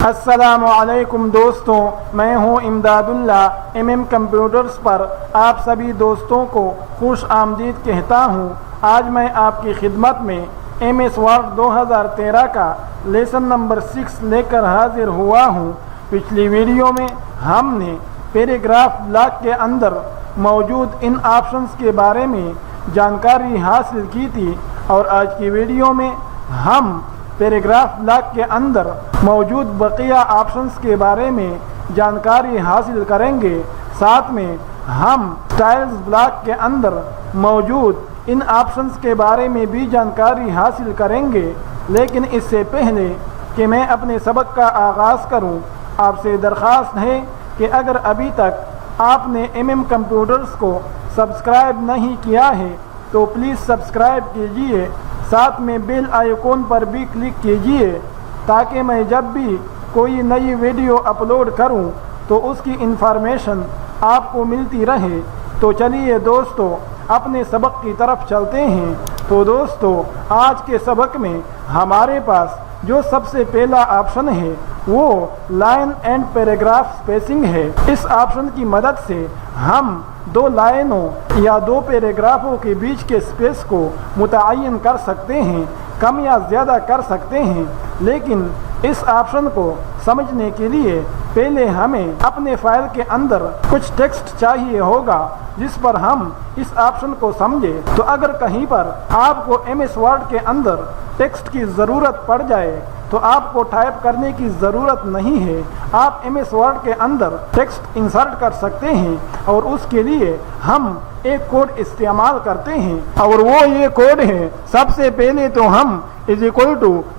السلام علیکم دوستوں، میں ہوں امداد اللہ کمپیوٹرز پر آپ سبھی دوستوں کو خوش آمدید کہتا ہوں۔ آج میں آپ کی خدمت میں MS Word 2013 کا لیسن نمبر 6 لے کر حاضر ہوا ہوں۔ پچھلی ویڈیو میں ہم نے پیراگراف بلاک کے اندر موجود ان آپشنز کے بارے میں جانکاری حاصل کی تھی، اور آج کی ویڈیو میں ہم پیراگراف بلاک کے اندر موجود بقیہ آپشنز کے بارے میں جانکاری حاصل کریں گے۔ ساتھ میں ہم سٹائلز بلاک کے اندر موجود ان آپشنز کے بارے میں بھی جانکاری حاصل کریں گے۔ لیکن اس سے پہلے کہ میں اپنے سبق کا آغاز کروں، آپ سے درخواست ہے کہ اگر ابھی تک آپ نے کمپیوٹرز کو سبسکرائب نہیں کیا ہے تو پلیز سبسکرائب کیجئے، ساتھ میں بیل آئیکن پر بھی کلک کیجئے تاکہ میں جب بھی کوئی نئی ویڈیو اپلوڈ کروں تو اس کی انفارمیشن آپ کو ملتی رہے۔ تو چلیے دوستو، اپنے سبق کی طرف چلتے ہیں۔ تو دوستو، آج کے سبق میں ہمارے پاس جو سب سے پہلا آپشن ہے وہ لائن اینڈ پیراگراف سپیسنگ ہے۔ اس آپشن کی مدد سے ہم دو لائنوں یا دو پیراگرافوں کے بیچ کے سپیس کو متعین کر سکتے ہیں، کم یا زیادہ کر سکتے ہیں۔ لیکن اس آپشن کو سمجھنے کے لیے پہلے ہمیں اپنے فائل کے اندر کچھ ٹیکسٹ چاہیے ہوگا جس پر ہم اس آپشن کو سمجھیں۔ تو اگر کہیں پر آپ کو MS Word کے اندر ٹیکسٹ کی ضرورت پڑ جائے تو آپ کو ٹائپ کرنے کی ضرورت نہیں ہے، آپ MS Word کے اندر ٹیکسٹ انسرٹ کر سکتے ہیں، اور اس کے لیے ہم ایک کوڈ استعمال کرتے ہیں، اور وہ یہ کوڈ ہے۔ سب سے پہلے تو ہم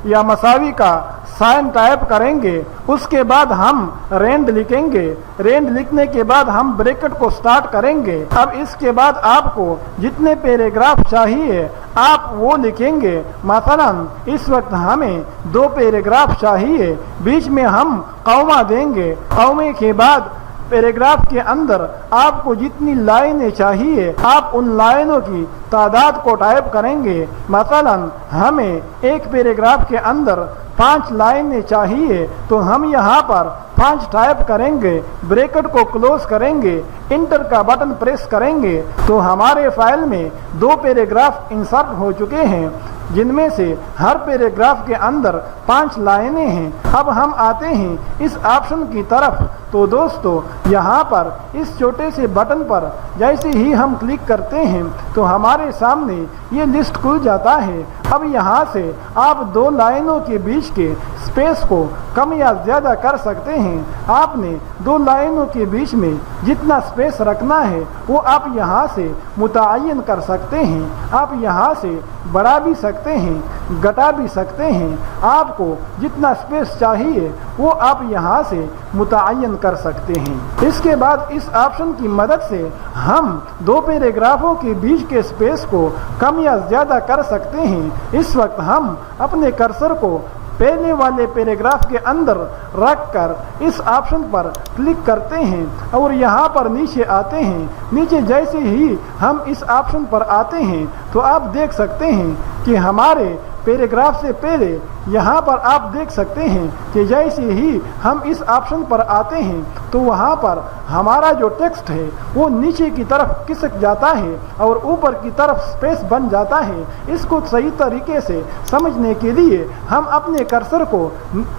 یا مساوی کا سائن ٹائپ کریں گے، اس کے بعد ہم رینڈ لکھیں گے، رینڈ لکھنے کے بعد ہم بریکٹ کو سٹارٹ کریں گے۔ اب اس کے بعد آپ کو جتنے پیراگراف چاہیے آپ وہ لکھیں گے۔ مثلا اس وقت ہمیں 2 پیراگراف چاہیے، بیچ میں ہم قوما دیں گے، قومے کے بعد پیراگراف کے اندر آپ کو جتنی لائنیں چاہیے آپ ان لائنوں کی تعداد کو ٹائپ کریں گے۔ مثلا ہمیں ایک پیراگراف کے اندر 5 لائنیں چاہیے تو ہم یہاں پر 5 ٹائپ کریں گے، بریکٹ کو کلوز کریں گے، انٹر کا بٹن پریس کریں گے تو ہمارے فائل میں 2 پیراگراف انسرٹ ہو چکے ہیں، جن میں سے ہر پیراگراف کے اندر 5 لائنیں ہیں۔ اب ہم آتے ہیں اس آپشن کی طرف۔ تو دوستو، یہاں پر اس چھوٹے سے بٹن پر جیسے ہی ہم کلک کرتے ہیں تو ہمارے سامنے یہ لسٹ کھل جاتا ہے۔ اب یہاں سے آپ 2 لائنوں کے بیچ کے سپیس کو کم یا زیادہ کر سکتے ہیں۔ آپ نے 2 لائنوں کے بیچ میں جتنا سپیس رکھنا ہے وہ آپ یہاں سے متعین کر سکتے ہیں۔ آپ یہاں سے بڑھا بھی سکتے ہیں، گھٹا بھی سکتے ہیں۔ آپ کو جتنا سپیس چاہیے وہ آپ یہاں سے متعین کر سکتے ہیں۔ اس کے بعد اس آپشن کی مدد سے ہم 2 پیراگرافوں کے بیچ کے سپیس کو کم یا زیادہ کر سکتے ہیں۔ اس وقت ہم اپنے کرسر کو پہلے والے پیراگراف کے اندر رکھ کر اس آپشن پر کلک کرتے ہیں اور یہاں پر نیچے آتے ہیں۔ نیچے جیسے ہی ہم اس آپشن پر آتے ہیں تو آپ دیکھ سکتے ہیں کہ ہمارے پیراگراف سے پہلے یہاں پر آپ دیکھ سکتے ہیں کہ جیسے ہی ہم اس آپشن پر آتے ہیں تو وہاں پر ہمارا جو ٹیکسٹ ہے وہ نیچے کی طرف کھسک جاتا ہے اور اوپر کی طرف سپیس بن جاتا ہے۔ اس کو صحیح طریقے سے سمجھنے کے لیے ہم اپنے کرسر کو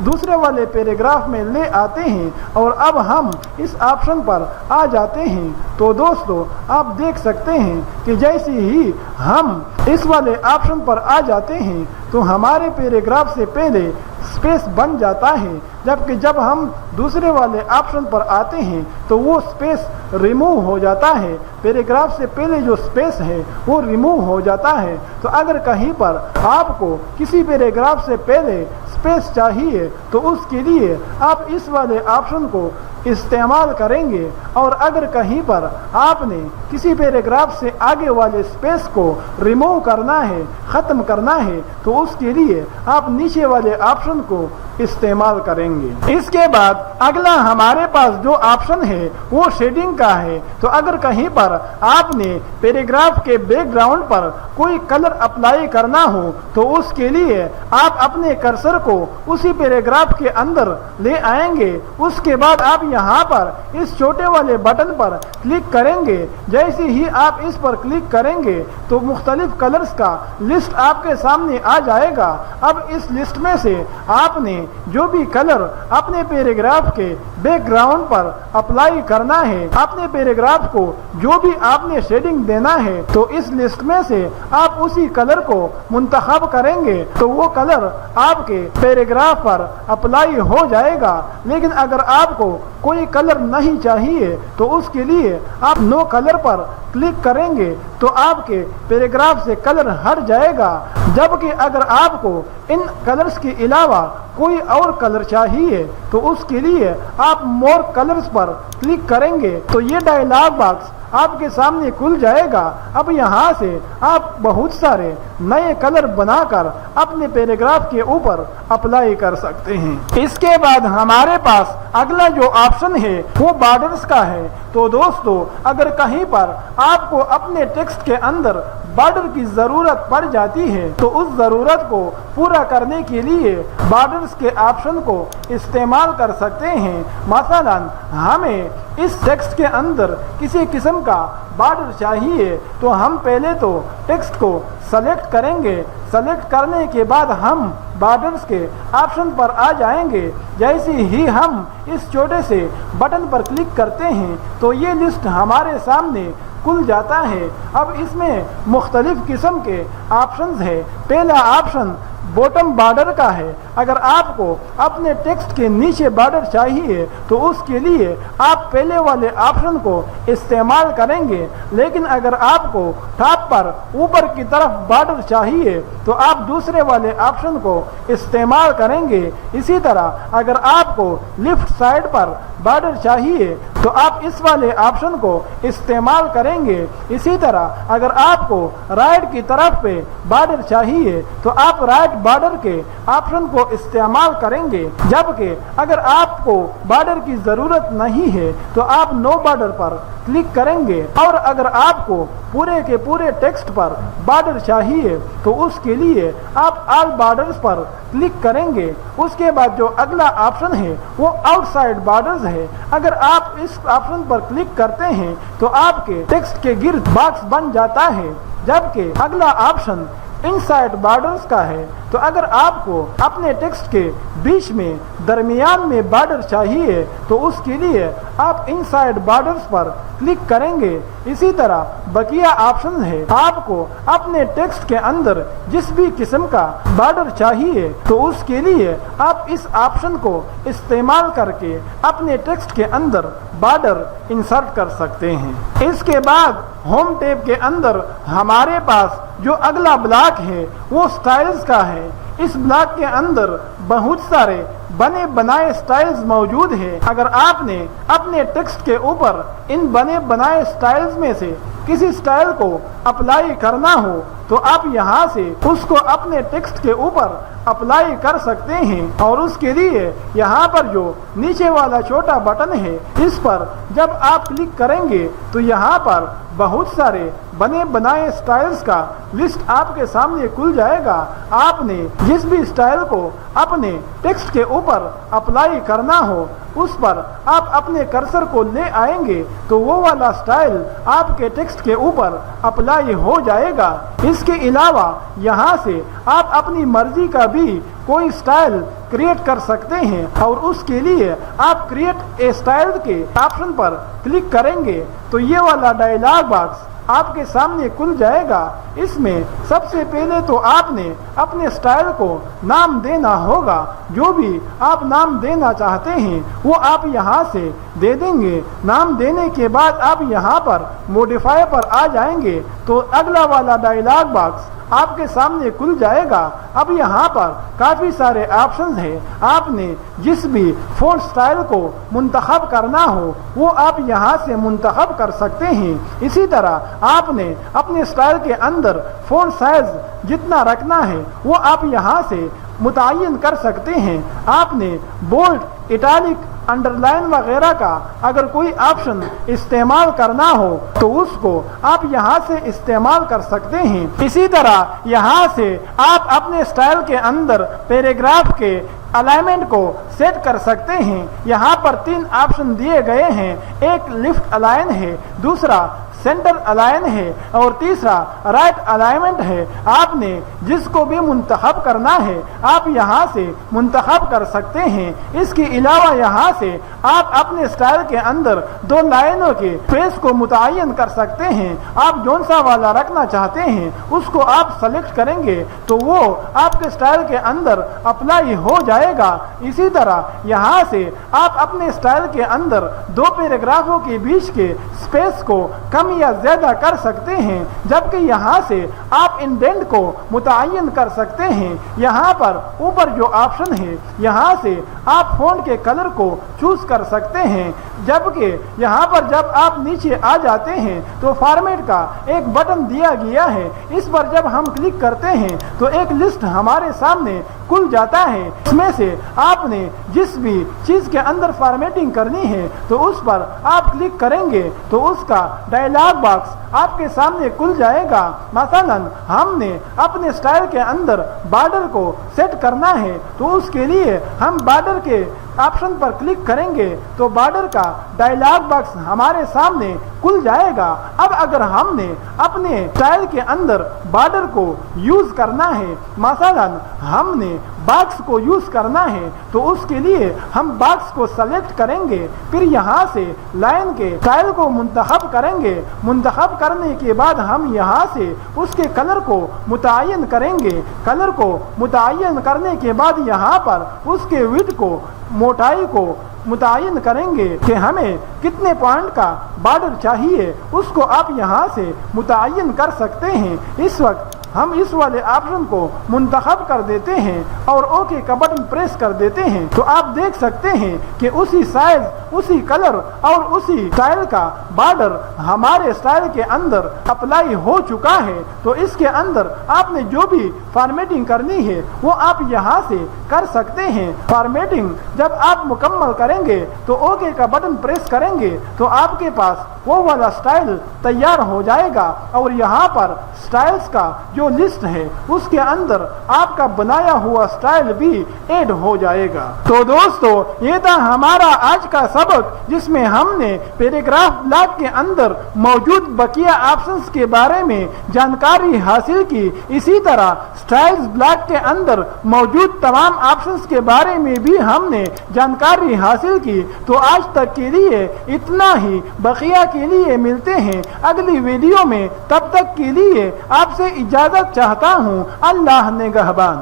دوسرے والے پیراگراف میں لے آتے ہیں اور اب ہم اس آپشن پر آ جاتے ہیں۔ تو دوستو، آپ دیکھ سکتے ہیں کہ جیسے ہی ہم اس والے آپشن پر آ جاتے ہیں تو ہمارے پیراگراف سے پہلے سپیس بن جاتا ہے، جبکہ جب ہم دوسرے والے آپشن پر آتے ہیں تو وہ سپیس ریموو ہو جاتا ہے۔ پیراگراف سے پہلے جو سپیس ہے وہ ریموو ہو جاتا ہے۔ تو اگر کہیں پر آپ کو کسی پیراگراف سے پہلے سپیس چاہیے تو اس کے لیے آپ اس والے آپشن کو استعمال کریں گے، اور اگر کہیں پر آپ نے کسی پیراگراف سے آگے والے سپیس کو ریموو کرنا ہے، ختم کرنا ہے، تو اس کے لیے آپ نیچے والے آپشن کو استعمال کریں گے۔ اس کے بعد اگلا ہمارے پاس جو آپشن ہے وہ شیڈنگ کا ہے۔ تو اگر کہیں پر آپ نے پیراگراف کے بیک گراؤنڈ پر کوئی کلر اپلائی کرنا ہو تو اس کے لیے آپ اپنے کرسر کو اسی پیراگراف کے اندر لے آئیں گے۔ اس کے بعد آپ یہاں پر اس چھوٹے والے بٹن پر کلک کریں گے۔ جیسے ہی آپ اس پر کلک کریں گے تو مختلف کلرز کا لسٹ آپ کے سامنے آ جائے گا۔ اب اس لسٹ میں سے آپ نے جو بھی کلر اپنے پیراگراف کے بیک گراؤنڈ پر اپلائی کرنا ہے، اپنے پیراگراف کو جو بھی آپ نے شیڈنگ دینا ہے، تو اس لسٹ میں سے آپ اسی کلر کو منتخب کریں گے تو وہ کلر آپ کے پیراگراف پر اپلائی ہو جائے گا۔ لیکن اگر آپ کو کوئی کلر نہیں چاہیے تو اس کے لیے آپ نو کلر پر کلک کریں گے تو آپ کے پیراگراف سے کلر ہٹ جائے گا۔ جبکہ اگر آپ کو ان کلرز کے علاوہ کوئی اور کلر چاہیے تو اس کے لیے آپ مور کلرز پر کلک کریں گے تو یہ ڈائلاگ باکس آپ کے سامنے کھل جائے گا۔ اب یہاں سے آپ بہت سارے نئے کلر بنا کر اپنے پیراگراف کے اوپر اپلائی کر سکتے ہیں۔ اس کے بعد ہمارے پاس اگلا جو آپشن ہے وہ بارڈرز کا ہے۔ تو دوستو، اگر کہیں پر آپ کو اپنے ٹیکسٹ کے اندر بارڈر کی ضرورت پڑ جاتی ہے تو اس ضرورت کو پورا کرنے کے لیے بارڈرز کے آپشن کو استعمال کر سکتے ہیں۔ مثلا ہمیں اس ٹیکسٹ کے اندر کسی قسم کا بارڈر چاہیے تو ہم پہلے تو ٹیکسٹ کو سلیکٹ کریں گے۔ سلیکٹ کرنے کے بعد ہم بارڈرز کے آپشن پر آ جائیں گے۔ جیسے ہی ہم اس چھوٹے سے بٹن پر کلک کرتے ہیں تو یہ لسٹ ہمارے سامنے کھل جاتا ہے۔ اب اس میں مختلف قسم کے آپشنز ہیں۔ پہلا آپشن بوٹم بارڈر کا ہے۔ اگر آپ کو اپنے ٹیکسٹ کے نیچے بارڈر چاہیے تو اس کے لیے آپ پہلے والے آپشن کو استعمال کریں گے، لیکن اگر آپ کو ٹاپ پر اوپر کی طرف بارڈر چاہیے تو آپ دوسرے والے آپشن کو استعمال کریں گے۔ اسی طرح اگر آپ کو لیفٹ سائڈ پر بارڈر چاہیے تو آپ اس والے آپشن کو استعمال کریں گے۔ اسی طرح اگر آپ کو رائٹ کی طرف پہ بارڈر چاہیے تو آپ رائٹ بارڈر کے آپشن کو استعمال کریں گے، جبکہ اگر آپ کو بارڈر کی ضرورت نہیں ہے تو آپ نو بارڈر پر کلک کریں گے، اور اگر آپ کو پورے کے پورے ٹیکسٹ پر بارڈر چاہیے تو اس کے لیے آپ آل بارڈرز پر کلک کریں گے۔ اس کے بعد جو اگلا آپشن ہے وہ آؤٹ سائڈ بارڈرز ہے۔ اگر آپ اس آپشن پر کلک کرتے ہیں تو آپ کے ٹیکسٹ کے گرد باکس بن جاتا ہے، جبکہ اگلا آپشن انسائڈ بارڈرز کا ہے۔ تو اگر آپ کو اپنے ٹیکسٹ کے بیچ میں درمیان میں بارڈر چاہیے تو اس کے لیے آپ انسائڈ بارڈرز پر کلک کریں گے۔ اسی طرح بقیہ آپشن ہے، آپ کو اپنے ٹیکسٹ کے اندر جس بھی قسم کا بارڈر چاہیے تو اس کے لیے آپ اس آپشن کو استعمال کر کے اپنے ٹیکسٹ کے اندر بارڈر انسرٹ کر سکتے ہیں۔ اس کے بعد ہوم ٹیب کے اندر ہمارے پاس جو اگلا بلاک ہے وہ سٹائلز کا ہے۔ اس بلاک کے اندر بہت سارے بنے بنائے سٹائلز موجود ہیں۔ اگر آپ نے اپنے ٹیکسٹ کے اوپر ان بنے بنائے سٹائلز میں سے کسی سٹائل کو اپلائی کرنا ہو تو آپ یہاں سے اس کو اپنے ٹیکسٹ کے اوپر اپلائی کر سکتے ہیں، اور اس کے لیے یہاں پر جو نیچے والا چھوٹا بٹن ہے اس پر جب آپ کلک کریں گے تو یہاں پر بہت سارے بنے بنائے سٹائلز کا لسٹ آپ کے سامنے کھل جائے گا۔ آپ نے جس بھی سٹائل کو اپنے ٹیکسٹ کے اوپر اپلائی کرنا ہو اس پر آپ اپنے کرسر کو لے آئیں گے تو وہ والا سٹائل آپ کے ٹیکسٹ کے اوپر اپلائی ہو جائے گا۔ اس کے علاوہ یہاں سے آپ اپنی مرضی کا بھی کوئی سٹائل کریٹ کر سکتے ہیں، اور اس کے لیے آپ کریٹ اے سٹائل کے آپشن پر کلک کریں گے تو یہ والا ڈائلاگ باکس آپ کے سامنے کھل جائے گا۔ اس میں سب سے پہلے تو آپ نے اپنے سٹائل کو نام دینا ہوگا۔ جو بھی آپ نام دینا چاہتے ہیں وہ آپ یہاں سے دے دیں گے۔ نام دینے کے بعد آپ یہاں پر موڈیفائی پر آ جائیں گے تو اگلا والا ڈائلاگ باکس آپ کے سامنے کھل جائے گا۔ اب یہاں پر کافی سارے آپشنز ہیں، آپ نے جس بھی فونٹ سٹائل کو منتخب کرنا ہو وہ آپ یہاں سے منتخب کر سکتے ہیں۔ اسی طرح آپ نے اپنے سٹائل کے اندر فونٹ سائز جتنا رکھنا ہے وہ آپ یہاں سے متعین کر سکتے ہیں۔ آپ نے بولڈ، اٹیلک، انڈر لائن وغیرہ کا اگر کوئی آپشن استعمال کرنا ہو تو اس کو آپ یہاں سے استعمال کر سکتے ہیں۔ اسی طرح یہاں سے آپ اپنے سٹائل کے اندر پیراگراف کے الائنمنٹ کو سیٹ کر سکتے ہیں۔ یہاں پر 3 آپشن دیے گئے ہیں، ایک لیفٹ الائن ہے، دوسرا سینٹر الائن ہے اور تیسرا رائٹ الائنمنٹ ہے۔ آپ نے جس کو بھی منتخب کرنا ہے آپ یہاں سے منتخب کر سکتے ہیں۔ اس کے علاوہ یہاں سے آپ اپنے سٹائل کے اندر 2 لائنوں کے فیس کو متعین کر سکتے ہیں۔ آپ جون سا والا رکھنا چاہتے ہیں اس کو آپ سلیکٹ کریں گے تو وہ آپ کے سٹائل کے اندر اپلائی ہو جائے گا۔ اسی طرح یہاں سے آپ اپنے سٹائل کے اندر 2 پیراگرافوں کے بیچ کے سپیس کو کم یا زیادہ کر سکتے ہیں، جبکہ یہاں سے آپ انڈینٹ کو متعین کر سکتے ہیں۔ یہاں پر اوپر جو آپشن ہے یہاں سے آپ فونٹ کے کلر کو چوز کر سکتے ہیں، جبکہ یہاں پر جب آپ نیچے آ جاتے ہیں تو فارمیٹ کا ایک بٹن دیا گیا ہے، اس پر جب ہم کلک کرتے ہیں تو ایک لسٹ ہمارے سامنے کھل جاتا ہے۔ اس میں سے آپ نے جس بھی چیز کے اندر فارمیٹنگ کرنی ہے تو اس پر آپ کلک کریں گے تو اس کا ڈائلاگ باکس آپ کے سامنے کھل جائے گا۔ مثلا ہم نے اپنے سٹائل کے اندر بارڈر کو سیٹ کرنا ہے تو اس کے لیے ہم بارڈر کے آپشن پر کلک کریں گے تو بارڈر کا ڈائلاگ باکس ہمارے سامنے کھل جائے گا۔ اب اگر ہم نے اپنے سٹائل کے اندر بارڈر کو یوز کرنا ہے، مثلا ہم نے باکس کو یوز کرنا ہے تو اس کے لیے ہم باکس کو سلیکٹ کریں گے، پھر یہاں سے لائن کے سٹائل کو منتخب کریں گے۔ منتخب کرنے کے بعد ہم یہاں سے اس کے کلر کو متعین کریں گے۔ کلر کو متعین کرنے کے بعد یہاں پر اس کے وڈتھ کو، موٹائی کو متعین کریں گے کہ ہمیں کتنے پوائنٹ کا بارڈر چاہیے، اس کو آپ یہاں سے متعین کر سکتے ہیں۔ اس وقت ہم اس والے آپشن کو منتخب کر دیتے ہیں اور اوکے کا بٹن پریس کر دیتے ہیں تو آپ دیکھ سکتے ہیں کہ اسی سائز، اسی کلر اور اسی سٹائل کا بارڈر ہمارے سٹائل کے اندر اپلائی ہو چکا ہے۔ تو اس کے اندر آپ نے جو بھی فارمیٹنگ کرنی ہے وہ آپ یہاں سے کر سکتے ہیں۔ فارمیٹنگ جب آپ مکمل کریں گے تو اوکے کا بٹن پریس کریں گے تو آپ کے پاس وہ والا سٹائل تیار ہو جائے گا اور یہاں پر سٹائلز کا جو لسٹ ہے اس کے اندر آپ کا بنایا ہوا سٹائل بھی ایڈ ہو جائے گا۔ تو دوستو یہ تھا ہمارا آج کا سبق جس میں ہم نے پیراگراف بلاک کے اندر موجود بقیہ آپشنز کے بارے میں جانکاری حاصل کی۔ اسی طرح سٹائلز بلاک کے اندر موجود تمام آپشنز کے بارے میں بھی ہم نے جانکاری حاصل کی۔ تو آج تک کے لیے اتنا ہی، بقیہ کے لیے ملتے ہیں اگلی ویڈیو میں، تب تک کے لیے آپ سے اجازت چاہتا ہوں۔ اللہ نگہبان۔